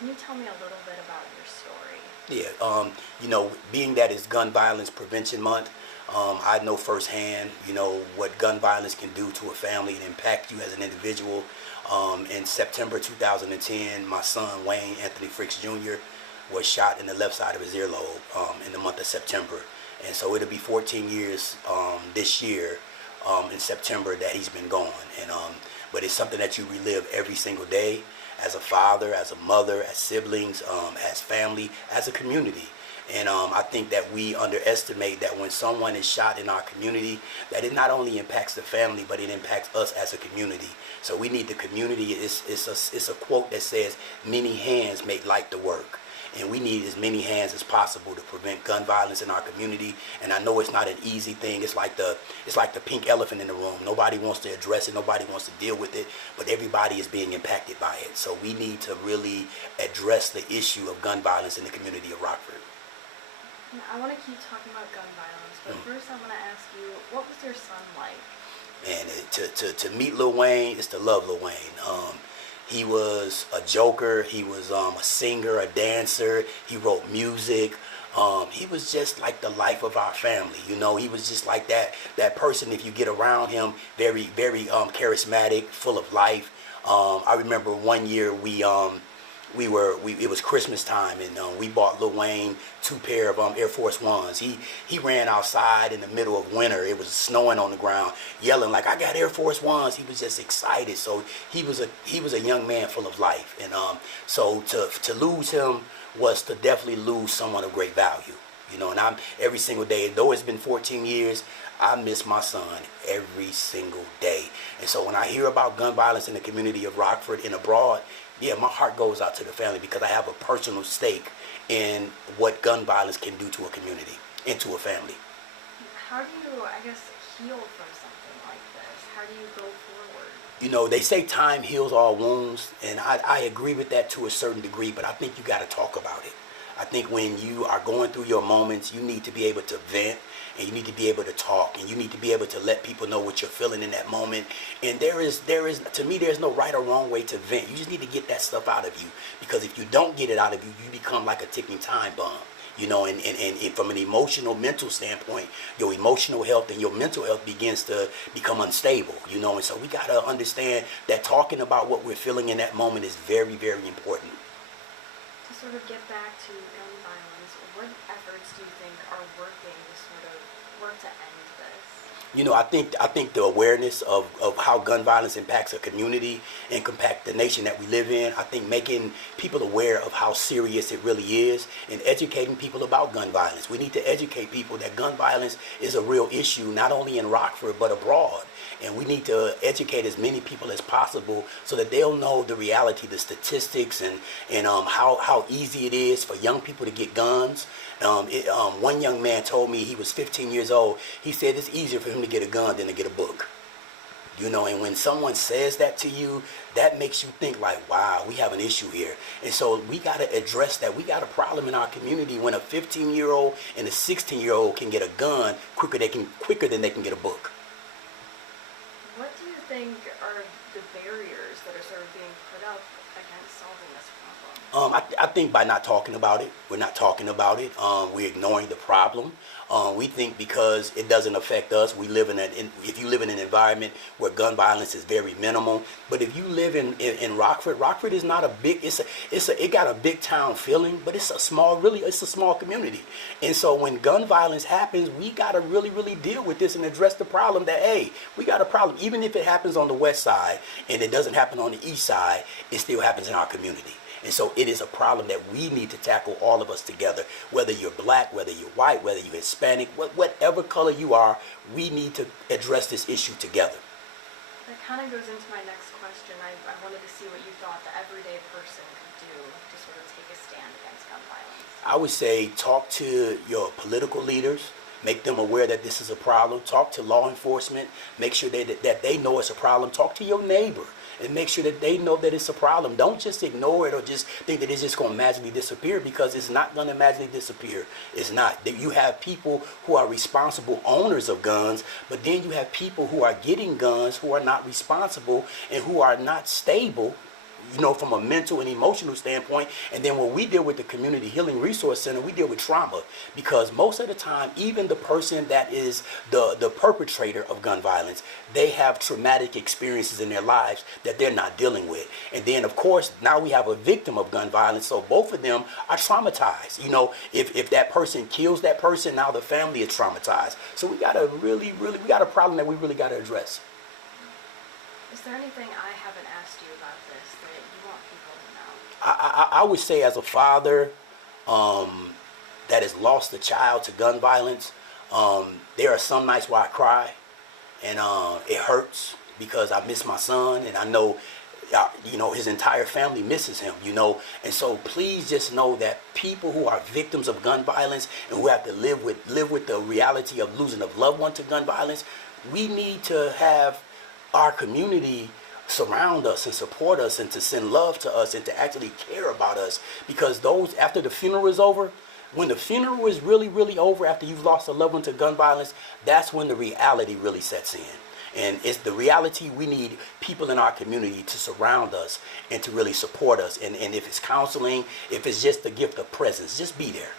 Can you tell me a little bit about your story? Yeah, being that it's Gun Violence Prevention Month, I know firsthand, what gun violence can do to a family and impact you as an individual. In September 2010, my son, Wayne Anthony Fricks Jr., was shot in the left side of his earlobe in the month of September. And so it'll be 14 years this year in September that he's been gone. But it's something that you relive every single day as a father, as a mother, as siblings, as family, as a community. And I think that we underestimate that when someone is shot in our community, that it not only impacts the family, but it impacts us as a community. So we need the community. It's a quote that says, "Many hands make light the work." And we need as many hands as possible to prevent gun violence in our community. And I know it's not an easy thing. It's like the pink elephant in the room. Nobody wants to address it. Nobody wants to deal with it. But everybody is being impacted by it. So we need to really address the issue of gun violence in the community of Rockford. I want to keep talking about gun violence, but first I want to ask you, what was your son like? And to meet Lil Wayne is to love Lil Wayne. He was a joker. He was a singer, a dancer. He wrote music. He was just like the life of our family. He was just like that person. If you get around him, very, very charismatic, full of life. I remember one year it was Christmas time, and we bought Lil Wayne 2 pair of Air Force Ones. He ran outside in the middle of winter. It was snowing on the ground, yelling like, "I got Air Force Ones." He was just excited. So he was a young man full of life, and so to lose him was to definitely lose someone of great value. And I'm every single day, though it's been 14 years, I miss my son every single day. And so when I hear about gun violence in the community of Rockford and abroad, yeah, my heart goes out to the family because I have a personal stake in what gun violence can do to a community and to a family. How do you, I guess, heal from something like this? How do you go forward? They say time heals all wounds, and I agree with that to a certain degree, but I think you got to talk about it. I think when you are going through your moments, you need to be able to vent, and you need to be able to talk, and you need to be able to let people know what you're feeling in that moment. And to me, there's no right or wrong way to vent. You just need to get that stuff out of you, because if you don't get it out of you, you become like a ticking time bomb. And from an emotional, mental standpoint, your emotional health and your mental health begins to become unstable, and so we got to understand that talking about what we're feeling in that moment is very, very important. To sort of get back to gun violence, what efforts do you think are working to sort of work to end this? I think the awareness of how gun violence impacts a community and impact the nation that we live in, I think making people aware of how serious it really is and educating people about gun violence. We need to educate people that gun violence is a real issue, not only in Rockford, but abroad. And we need to educate as many people as possible so that they'll know the reality, the statistics, and how easy it is for young people to get guns. One young man told me, he was 15 years old. He said it's easier for him to get a gun than to get a book. And when someone says that to you, that makes you think like, wow, we have an issue here. And so we got to address that. We got a problem in our community when a 15-year-old and a 16-year-old can get a gun quicker than they can get a book. What do you think are the barriers that are sort of being put up against solving this problem? I think by not talking about it, we're not talking about it. We're ignoring the problem. We think because it doesn't affect us, if you live in an environment where gun violence is very minimal. But if you live in Rockford, Rockford is not a big. It got a big town feeling, but it's a small community. And so when gun violence happens, we got to really, really deal with this and address the problem. That hey, we got a problem. Even if it happens on the west side and it doesn't happen on the east side, it still happens in our community. And so it is a problem that we need to tackle, all of us together. Whether you're black, whether you're white, whether you're Hispanic, whatever color you are, we need to address this issue together. That kind of goes into my next question. I wanted to see what you thought the everyday person could do to sort of take a stand against gun violence. I would say talk to your political leaders. Make them aware that this is a problem. Talk to law enforcement. Make sure that they know it's a problem. Talk to your neighbor and make sure that they know that it's a problem. Don't just ignore it or just think that it's just going to magically disappear, because it's not going to magically disappear. It's not. You have people who are responsible owners of guns, but then you have people who are getting guns who are not responsible and who are not stable, you know, from a mental and emotional standpoint. And then what we deal with the Community Healing Resource Center, we deal with trauma, because most of the time, even the person that is the perpetrator of gun violence, they have traumatic experiences in their lives that they're not dealing with. And then, of course, now we have a victim of gun violence, so both of them are traumatized. You know, if that person kills that person, now the family is traumatized. So we got a we got a problem that we really got to address. Is there anything I haven't asked you about this that you want people to know? I would say, as a father that has lost a child to gun violence, there are some nights where I cry, and it hurts because I miss my son, and I know, you know, his entire family misses him, you know. And so please just know that people who are victims of gun violence and who have to live with the reality of losing a loved one to gun violence, we need to have our community surround us and support us and to send love to us and to actually care about us, because those, after the funeral is over, when the funeral is really over, after you've lost a loved one to gun violence, that's when the reality really sets in. And it's the reality. We need people in our community to surround us and to really support us. And if it's counseling, if it's just the gift of presence, just be there.